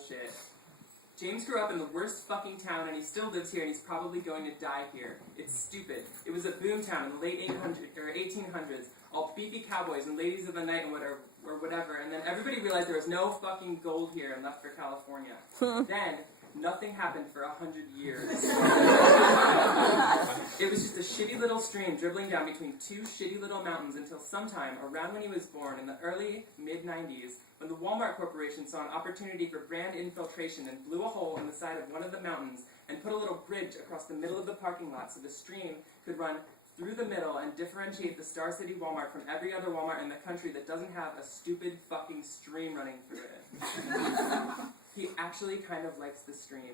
bullshit. James grew up in the worst fucking town, and he still lives here, and he's probably going to die here. It's stupid. It was a boom town in the late 1800s, all beefy cowboys and ladies of the night and whatever, and then everybody realized there was no fucking gold here and left for California. Then, nothing happened for 100 years. It was just a shitty little stream dribbling down between two shitty little mountains until sometime around when he was born in the early, mid-90s, when the Walmart Corporation saw an opportunity for brand infiltration and blew a hole in the side of one of the mountains and put a little bridge across the middle of the parking lot so the stream could run through the middle and differentiate the Star City Walmart from every other Walmart in the country that doesn't have a stupid fucking stream running through it. He actually kind of likes the stream.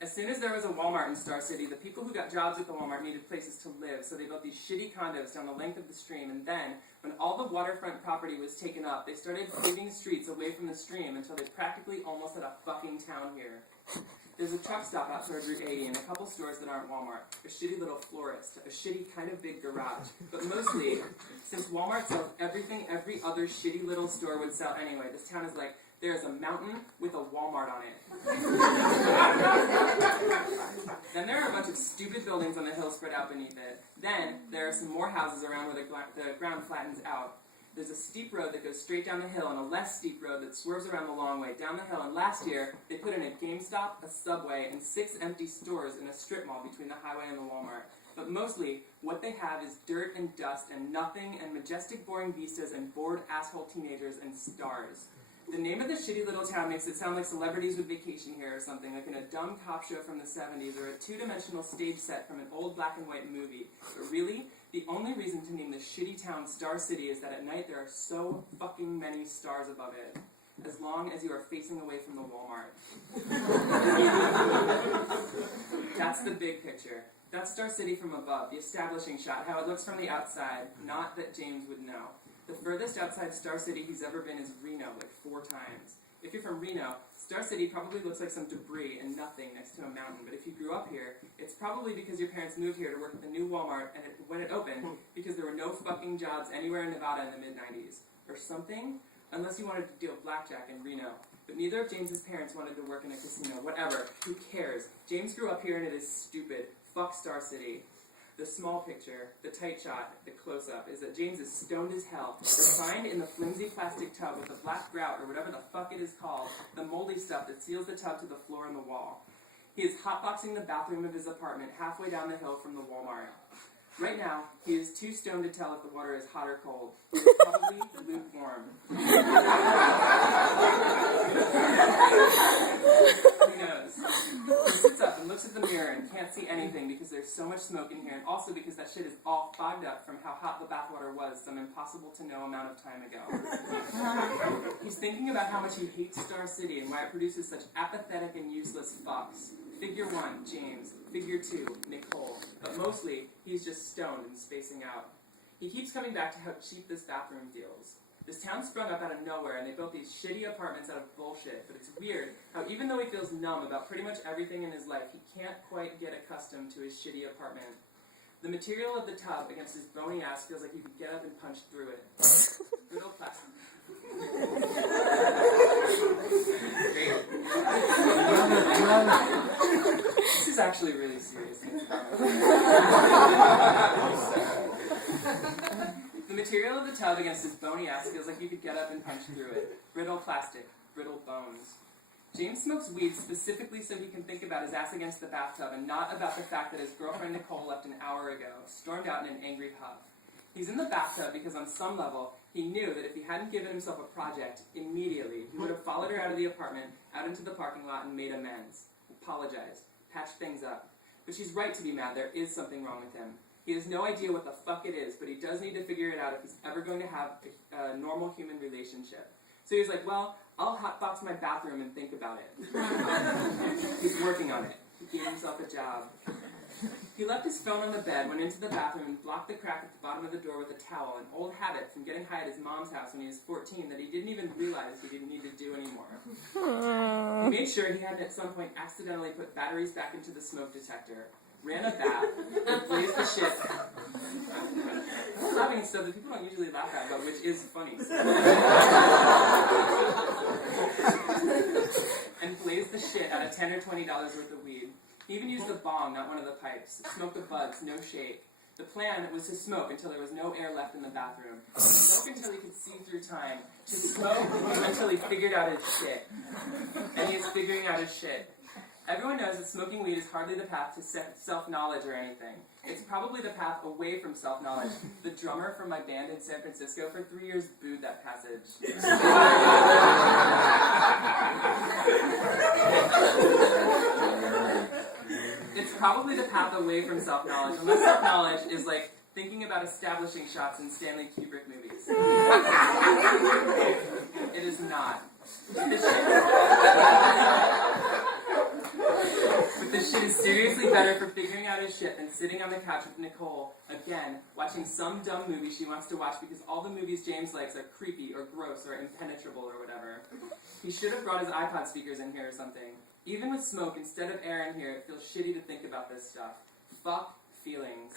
As soon as there was a Walmart in Star City, the people who got jobs at the Walmart needed places to live, so they built these shitty condos down the length of the stream, and then, when all the waterfront property was taken up, they started paving streets away from the stream until they practically almost had a fucking town here. There's a truck stop outside Route 80 and a couple stores that aren't Walmart, a shitty little florist, a shitty kind of big garage. But mostly, since Walmart sells everything every other shitty little store would sell anyway, this town is like, there's a mountain with a Walmart on it. Then there are a bunch of stupid buildings on the hill spread out beneath it. Then there are some more houses around where the ground flattens out. There's a steep road that goes straight down the hill and a less steep road that swerves around the long way down the hill. And last year, they put in a GameStop, a Subway, and 6 empty stores in a strip mall between the highway and the Walmart. But mostly, what they have is dirt and dust and nothing and majestic boring vistas and bored asshole teenagers and stars. The name of the shitty little town makes it sound like celebrities would vacation here or something, like in a dumb cop show from the 70s or a two-dimensional stage set from an old black and white movie. But really, the only reason to name the shitty town Star City is that at night there are so fucking many stars above it, as long as you are facing away from the Walmart. That's the big picture. That's Star City from above, the establishing shot, how it looks from the outside, not that James would know. The furthest outside Star City he's ever been is Reno, like 4 times. If you're from Reno, Star City probably looks like some debris and nothing next to a mountain, but if you grew up here, it's probably because your parents moved here to work at the new Walmart and when it opened, because there were no fucking jobs anywhere in Nevada in the mid-90s. Or something? Unless you wanted to deal blackjack in Reno. But neither of James's parents wanted to work in a casino. Whatever. Who cares? James grew up here and it is stupid. Fuck Star City. The small picture, the tight shot, the close-up, is that James is stoned as hell, reclined in the flimsy plastic tub with the black grout, or whatever the fuck it is called, the moldy stuff that seals the tub to the floor and the wall. He is hotboxing the bathroom of his apartment halfway down the hill from the Walmart. Right now, he is too stoned to tell if the water is hot or cold. It is probably lukewarm. Who knows? He sits up and looks at the mirror and can't see anything because there's so much smoke in here, and also because that shit is all fogged up from how hot the bathwater was some impossible-to-know amount of time ago. He's thinking about how much he hates Star City and why it produces such apathetic and useless fucks. Figure 1, James. Figure 2, Nicole. But mostly, he's just stoned and spacing out. He keeps coming back to how cheap this bathroom feels. This town sprung up out of nowhere, and they built these shitty apartments out of bullshit, but it's weird how even though he feels numb about pretty much everything in his life, he can't quite get accustomed to his shitty apartment. The material of the tub against his bony ass feels like he could get up and punch through it. Brittle plastic. This is actually really serious. The material of the tub against his bony ass feels like you could get up and punch through it. Brittle plastic, brittle bones. James smokes weed specifically so he can think about his ass against the bathtub and not about the fact that his girlfriend Nicole left an hour ago, stormed out in an angry huff. He's in the bathtub because on some level, he knew that if he hadn't given himself a project immediately, he would have followed her out of the apartment, out into the parking lot, and made amends. Apologized. Patched things up. But she's right to be mad. There is something wrong with him. He has no idea what the fuck it is, but he does need to figure it out if he's ever going to have a normal human relationship. So he's like, well, I'll hotbox my bathroom and think about it. He's working on it. He gave himself a job. He left his phone on the bed, went into the bathroom, and blocked the crack at the bottom of the door with a towel, an old habit from getting high at his mom's house when he was 14 that he didn't even realize he didn't need to do anymore. He made sure he hadn't at some point accidentally put batteries back into the smoke detector, ran a bath, and blazed the shit. I'm laughing at stuff that people don't usually laugh at, but which is funny. about $10 or $20 worth of weed. He even used the bong, not one of the pipes. Smoked the buds, no shake. The plan was to smoke until there was no air left in the bathroom. To smoke until he could see through time. To smoke until he figured out his shit. And he is figuring out his shit. Everyone knows that smoking weed is hardly the path to self-knowledge or anything. It's probably the path away from self-knowledge. The drummer from my band in San Francisco for 3 years booed that passage. It's probably the path away from self-knowledge. Unless self-knowledge is like thinking about establishing shots in Stanley Kubrick movies. It is not. But this shit is seriously better for figuring out his shit than sitting on the couch with Nicole, again, watching some dumb movie she wants to watch because all the movies James likes are creepy or gross or impenetrable or whatever. He should have brought his iPod speakers in here or something. Even with smoke instead of air in here, it feels shitty to think about this stuff. Fuck feelings.